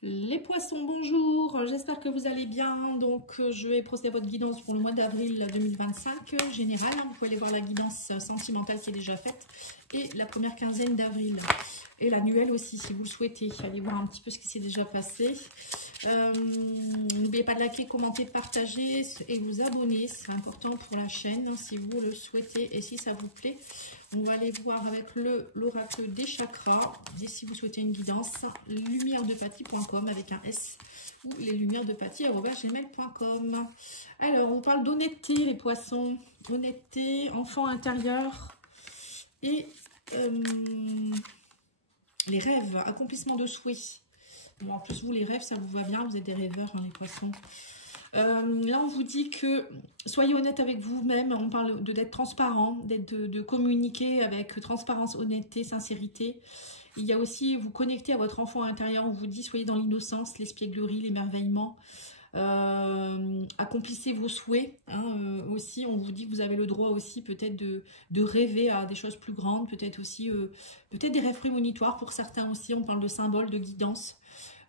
Les poissons, bonjour, j'espère que vous allez bien. Donc, je vais procéder à votre guidance pour le mois d'avril 2025 général. Vous pouvez aller voir la guidance sentimentale qui est déjà faite et la première quinzaine d'avril. Et l'annuel aussi, si vous le souhaitez. Allez voir un petit peu ce qui s'est déjà passé. N'oubliez pas de liker, commenter, partager et vous abonner. C'est important pour la chaîne si vous le souhaitez et si ça vous plaît. On va aller voir avec l'oracle des chakras. Et si vous souhaitez une guidance, lumièredepati.com avec un S ou leslumièredepati@gmail.com. Alors, on parle d'honnêteté, les poissons. Honnêteté, enfant intérieur et les rêves, accomplissement de souhaits. Bon, en plus, vous, les rêves, ça vous va bien. Vous êtes des rêveurs, hein, les poissons. Là, on vous dit que soyez honnête avec vous-même. On parle d'être transparent, de communiquer avec transparence, honnêteté, sincérité. Il y a aussi, vous connecter à votre enfant intérieur. On vous dit, soyez dans l'innocence, l'espièglerie, l'émerveillement. Accomplissez vos souhaits. Hein, aussi, on vous dit que vous avez le droit aussi peut-être de rêver à des choses plus grandes. Peut-être aussi, peut-être des rêves prémonitoires pour certains aussi. On parle de symboles, de guidance.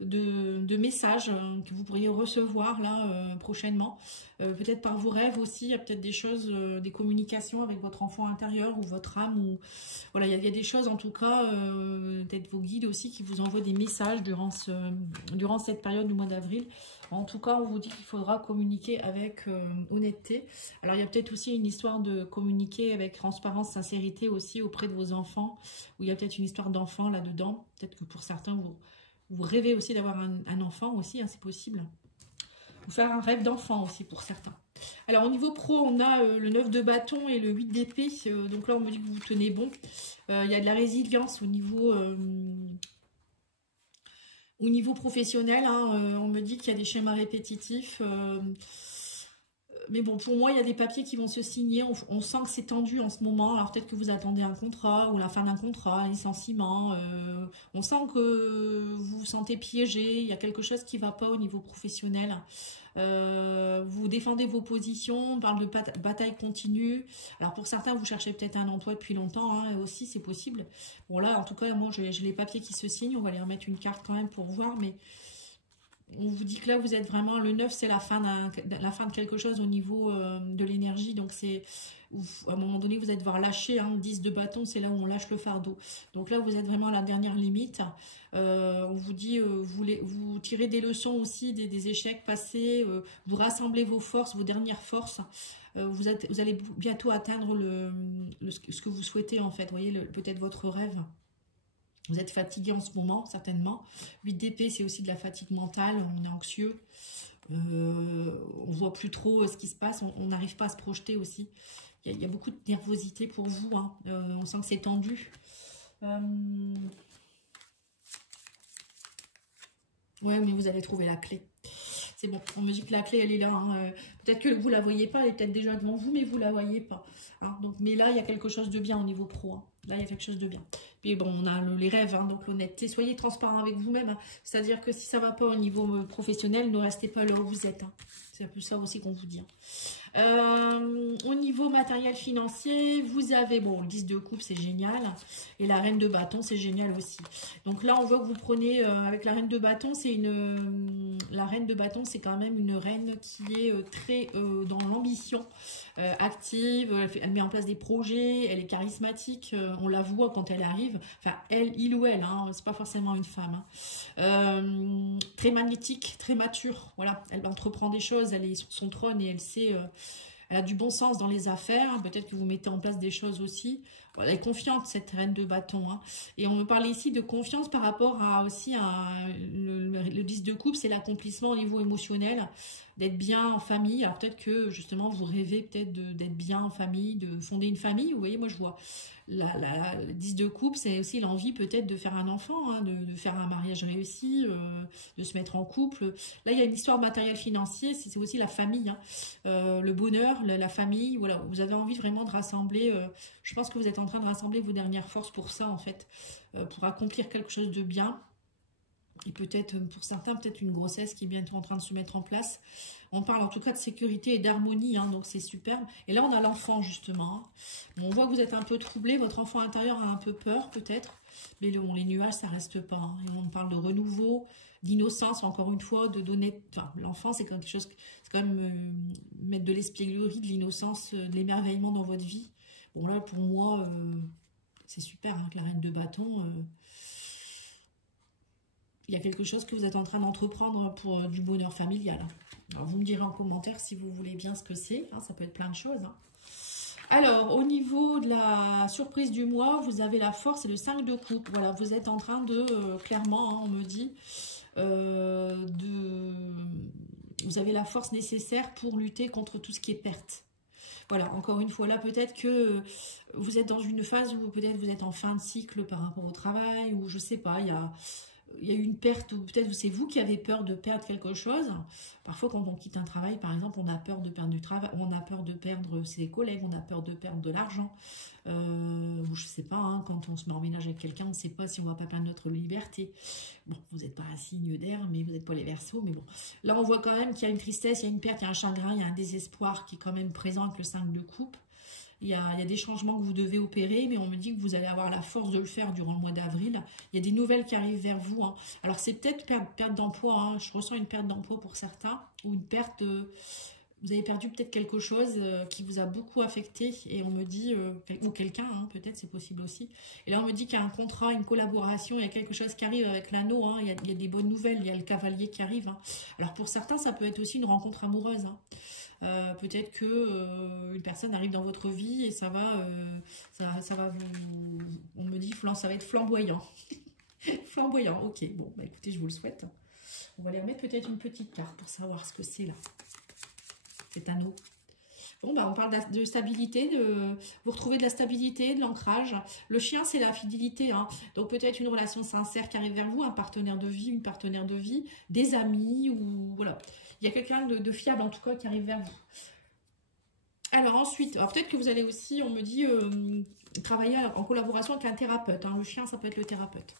De messages que vous pourriez recevoir là prochainement, peut-être par vos rêves aussi. Il y a peut-être des choses, des communications avec votre enfant intérieur ou votre âme, ou voilà, il y a des choses en tout cas, peut-être vos guides aussi qui vous envoient des messages durant cette période du mois d'avril. En tout cas, on vous dit qu'il faudra communiquer avec honnêteté. Alors il y a peut-être aussi une histoire de communiquer avec transparence, sincérité aussi auprès de vos enfants, où il y a peut-être une histoire d'enfant là-dedans. Peut-être que pour certains, vous rêvez aussi d'avoir un enfant aussi, hein, c'est possible. Ou faire un rêve d'enfant aussi pour certains. Alors au niveau pro, on a le 9 de bâton et le 8 d'épée. Donc là, on me dit que vous tenez bon. Il y a de la résilience au niveau professionnel. Hein, on me dit qu'il y a des schémas répétitifs. Mais bon, pour moi, il y a des papiers qui vont se signer. On sent que c'est tendu en ce moment. Alors peut-être que vous attendez un contrat ou la fin d'un contrat, un licenciement. On sent que vous vous sentez piégé. Il y a quelque chose qui ne va pas au niveau professionnel. Vous défendez vos positions. On parle de bataille continue. Alors pour certains, vous cherchez peut-être un emploi depuis longtemps. Hein, aussi, c'est possible. Bon là, en tout cas, moi, j'ai les papiers qui se signent. On va aller remettre une carte quand même pour voir. Mais on vous dit que là, vous êtes vraiment... Le 9, c'est la fin de quelque chose au niveau de l'énergie. Donc, c'est... À un moment donné, vous allez devoir lâcher. Hein, 10 de bâton, c'est là où on lâche le fardeau. Donc là, vous êtes vraiment à la dernière limite. On vous dit, vous tirez des leçons aussi des échecs passés. Vous rassemblez vos forces, vos dernières forces. Vous allez bientôt atteindre ce que vous souhaitez, en fait. Vous voyez, peut-être votre rêve. Vous êtes fatigué en ce moment, certainement. 8 d'épée, c'est aussi de la fatigue mentale. On est anxieux. On voit plus trop ce qui se passe. On n'arrive pas à se projeter aussi. Il y a beaucoup de nervosité pour vous. Hein. On sent que c'est tendu. Ouais, mais vous allez trouver la clé. C'est bon, on me dit que la clé, elle est là. Hein. Peut-être que vous ne la voyez pas, elle est peut-être déjà devant vous, mais vous ne la voyez pas. Hein. Donc, mais là, il y a quelque chose de bien au niveau pro. Hein. Là, il y a quelque chose de bien. Puis bon, on a les rêves, hein, donc l'honnêteté. Soyez transparent avec vous-même. Hein. C'est-à-dire que si ça ne va pas au niveau professionnel, ne restez pas là où vous êtes. Hein. C'est un peu ça aussi qu'on vous dit. Hein. Au niveau matériel financier, vous avez, bon, le 10 de coupe, c'est génial. Et la reine de bâton, c'est génial aussi. Donc là, on voit que vous prenez, avec la reine de bâton, la reine de bâton, c'est quand même une reine qui est très dans l'ambition, active, elle met en place des projets, elle est charismatique, on la voit quand elle arrive. Enfin, il ou elle, hein, c'est pas forcément une femme. Hein. Très magnétique, très mature, voilà. Elle entreprend des choses, elle est sur son trône et elle sait... elle a du bon sens dans les affaires. Peut-être que vous mettez en place des choses aussi. Elle est confiante, cette reine de bâton. Hein. Et on me parle ici de confiance par rapport aussi à le 10 de coupe, c'est l'accomplissement au niveau émotionnel, d'être bien en famille. Alors peut-être que justement vous rêvez peut-être d'être bien en famille, de fonder une famille. Vous voyez, moi je vois le 10 de coupe, c'est aussi l'envie peut-être de faire un enfant, hein, de faire un mariage réussi, de se mettre en couple. Là, il y a une histoire matérielle financière, c'est aussi la famille, hein. Le bonheur, la famille. Voilà, vous avez envie vraiment de rassembler. Je pense que vous êtes en train de rassembler vos dernières forces pour ça, en fait, pour accomplir quelque chose de bien. Et peut-être, pour certains, peut-être une grossesse qui est bientôt en train de se mettre en place. On parle en tout cas de sécurité et d'harmonie, hein, donc c'est superbe. Et là, on a l'enfant, justement. Bon, on voit que vous êtes un peu troublé, votre enfant intérieur a un peu peur, peut-être. Mais bon, les nuages, ça reste pas. Hein. Et on parle de renouveau, d'innocence, encore une fois, de donner... Enfin, l'enfant, c'est quelque chose... C'est quand même mettre de l'espièglerie, de l'innocence, de l'émerveillement dans votre vie. Bon, là, pour moi, c'est super, hein, que la reine de bâton... il y a quelque chose que vous êtes en train d'entreprendre pour du bonheur familial. Alors, vous me direz en commentaire si vous voulez bien ce que c'est. Hein, ça peut être plein de choses. Hein. Alors, au niveau de la surprise du mois, vous avez la force et le 5 de coupe. Voilà, vous êtes en train de, clairement, hein, on me dit, vous avez la force nécessaire pour lutter contre tout ce qui est perte. Voilà, encore une fois, là, peut-être que vous êtes dans une phase où peut-être vous êtes en fin de cycle par rapport au travail, ou je sais pas, il y a eu une perte, ou peut-être c'est vous qui avez peur de perdre quelque chose. Parfois, quand on quitte un travail, par exemple, on a peur de perdre du travail, on a peur de perdre ses collègues, on a peur de perdre de l'argent. Ou je sais pas, hein, quand on se met en ménage avec quelqu'un, on ne sait pas si on va pas perdre notre liberté. Bon, vous n'êtes pas un signe d'air, mais vous n'êtes pas les Verseaux, mais bon. Là, on voit quand même qu'il y a une tristesse, il y a une perte, il y a un chagrin, il y a un désespoir qui est quand même présent avec le 5 de coupe. Il y a des changements que vous devez opérer, mais on me dit que vous allez avoir la force de le faire durant le mois d'avril. Il y a des nouvelles qui arrivent vers vous. Hein. Alors, c'est peut-être perte d'emploi. Hein. Je ressens une perte d'emploi pour certains, ou une perte... vous avez perdu peut-être quelque chose qui vous a beaucoup affecté, et on me dit... ou quelqu'un, hein, peut-être, c'est possible aussi. Et là, on me dit qu'il y a un contrat, une collaboration, il y a quelque chose qui arrive avec l'anneau. Hein. Il y a des bonnes nouvelles, il y a le cavalier qui arrive. Hein. Alors, pour certains, ça peut être aussi une rencontre amoureuse. Hein. Peut-être que une personne arrive dans votre vie et ça va vous, on me dit ça va être flamboyant. Flamboyant, ok, bon, bah écoutez, je vous le souhaite. On va aller remettre peut-être une petite carte pour savoir ce que c'est là, cet anneau. Bon, bah on parle de stabilité, vous retrouvez de la stabilité, de l'ancrage. Le chien, c'est la fidélité, hein. Donc peut-être une relation sincère qui arrive vers vous, un partenaire de vie, une partenaire de vie, des amis, ou voilà. Il y a quelqu'un de fiable, en tout cas, qui arrive vers vous. Alors ensuite, peut-être que vous allez aussi, on me dit, travailler en collaboration avec un thérapeute. Hein. Le chien, ça peut être le thérapeute.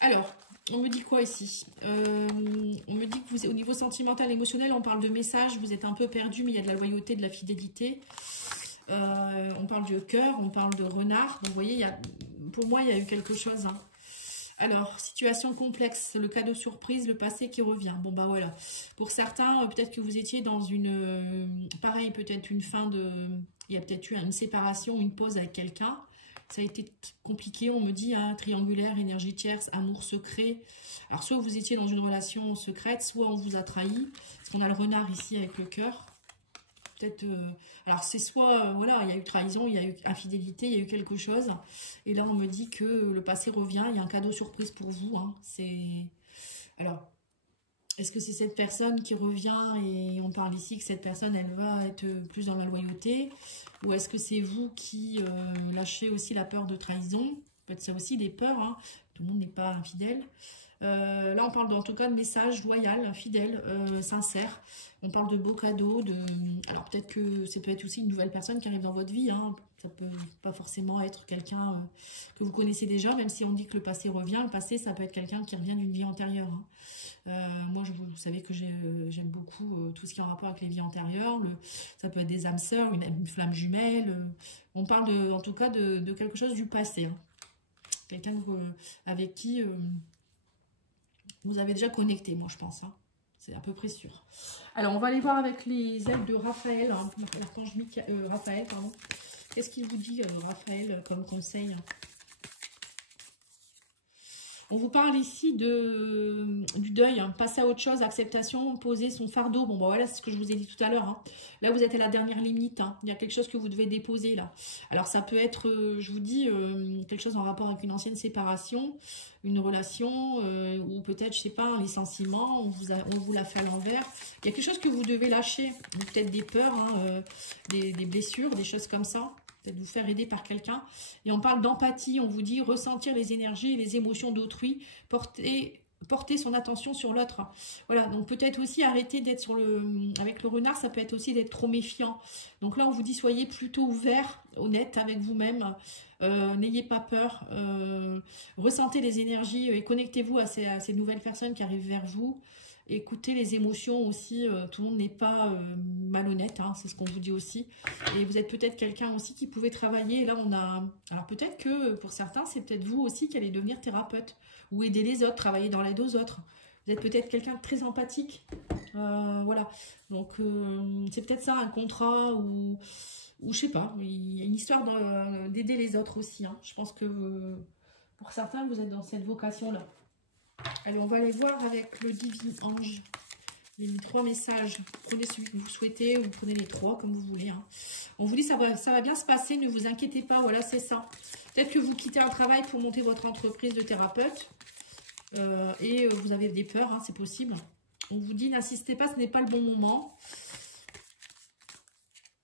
Alors, on me dit quoi ici? On me dit que vous, au niveau sentimental, émotionnel, on parle de messages, vous êtes un peu perdu, mais il y a de la loyauté, de la fidélité. On parle du cœur, on parle de renard. Donc, vous voyez, pour moi, il y a eu quelque chose... Hein. Alors, situation complexe, le cas de surprise, le passé qui revient. Bon, bah voilà. Pour certains, peut-être que vous étiez dans une... pareil, peut-être une fin de... Il y a peut-être eu une séparation, une pause avec quelqu'un. Ça a été compliqué, on me dit, hein, triangulaire, énergie tierce, amour secret. Alors, soit vous étiez dans une relation secrète, soit on vous a trahi. Parce qu'on a le renard ici avec le cœur. Peut-être, alors c'est soit, voilà, il y a eu trahison, il y a eu infidélité, il y a eu quelque chose. Et là, on me dit que le passé revient, il y a un cadeau surprise pour vous. Hein. Alors, est-ce que c'est cette personne qui revient et on parle ici que cette personne, elle va être plus dans la loyauté? Ou est-ce que c'est vous qui lâchez aussi la peur de trahison? Peut-être ça aussi des peurs, hein. Tout le monde n'est pas infidèle. Là, on parle en tout cas de message loyal, fidèle, sincère. On parle de beaux cadeaux. Alors, peut-être que ça peut être aussi une nouvelle personne qui arrive dans votre vie. Hein. Ça peut pas forcément être quelqu'un que vous connaissez déjà, même si on dit que le passé revient. Le passé, ça peut être quelqu'un qui revient d'une vie antérieure. Hein. Moi, vous savez que j'aime beaucoup tout ce qui est en rapport avec les vies antérieures. Ça peut être des âmes sœurs, une flamme jumelle. On parle en tout cas de quelque chose du passé. Hein. Quelqu'un avec qui... vous avez déjà connecté, moi, je pense. Hein. C'est à peu près sûr. Alors, on va aller voir avec les ailes de Raphaël. Hein, l'archange Raphaël, pardon. Qu'est-ce qu'il vous dit, Raphaël, comme conseil? On vous parle ici du deuil, hein, passer à autre chose, acceptation, poser son fardeau. Bon, bah voilà, c'est ce que je vous ai dit tout à l'heure. Hein. Là, vous êtes à la dernière limite. Hein. Il y a quelque chose que vous devez déposer là. Alors, ça peut être, je vous dis, quelque chose en rapport avec une ancienne séparation, une relation, ou peut-être, je sais pas, un licenciement, on vous l'a fait à l'envers. Il y a quelque chose que vous devez lâcher. Peut-être des peurs, hein, des blessures, des choses comme ça. Peut-être vous faire aider par quelqu'un. Et on parle d'empathie, on vous dit ressentir les énergies et les émotions d'autrui, porter son attention sur l'autre. Voilà, donc peut-être aussi arrêter d'être avec le renard, ça peut être aussi d'être trop méfiant. Donc là, on vous dit soyez plutôt ouvert honnête avec vous-même. N'ayez pas peur. Ressentez les énergies et connectez-vous à ces nouvelles personnes qui arrivent vers vous. Écoutez les émotions aussi. Tout le monde n'est pas malhonnête, hein, c'est ce qu'on vous dit aussi. Et vous êtes peut-être quelqu'un aussi qui pouvait travailler. Et là, on a... Alors peut-être que pour certains, c'est peut-être vous aussi qui allez devenir thérapeute ou aider les autres, travailler dans l'aide aux autres. Vous êtes peut-être quelqu'un de très empathique. Voilà. Donc, c'est peut-être ça, un contrat ou je sais pas. Il y a une histoire d'aider les autres aussi. Hein. Je pense que pour certains, vous êtes dans cette vocation-là. Allez, on va aller voir avec le Divin Ange. Il y a mis 3 messages. Prenez celui que vous souhaitez ou prenez les 3 comme vous voulez. Hein. On vous dit ça va bien se passer, ne vous inquiétez pas. Voilà, c'est ça. Peut-être que vous quittez un travail pour monter votre entreprise de thérapeute. Et vous avez des peurs, hein, c'est possible. On vous dit, n'insistez pas, ce n'est pas le bon moment.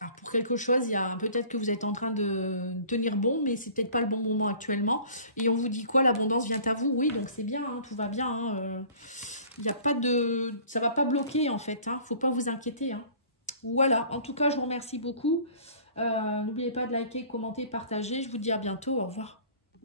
Alors pour quelque chose, il y a peut-être que vous êtes en train de tenir bon, mais c'est peut-être pas le bon moment actuellement. Et on vous dit quoi? L'abondance vient à vous. Oui, donc c'est bien, hein, tout va bien. Hein, il y a pas de... Ça va pas bloquer en fait. Hein, faut pas vous inquiéter. Hein. Voilà, en tout cas, je vous remercie beaucoup. N'oubliez pas de liker, commenter, partager. Je vous dis à bientôt. Au revoir.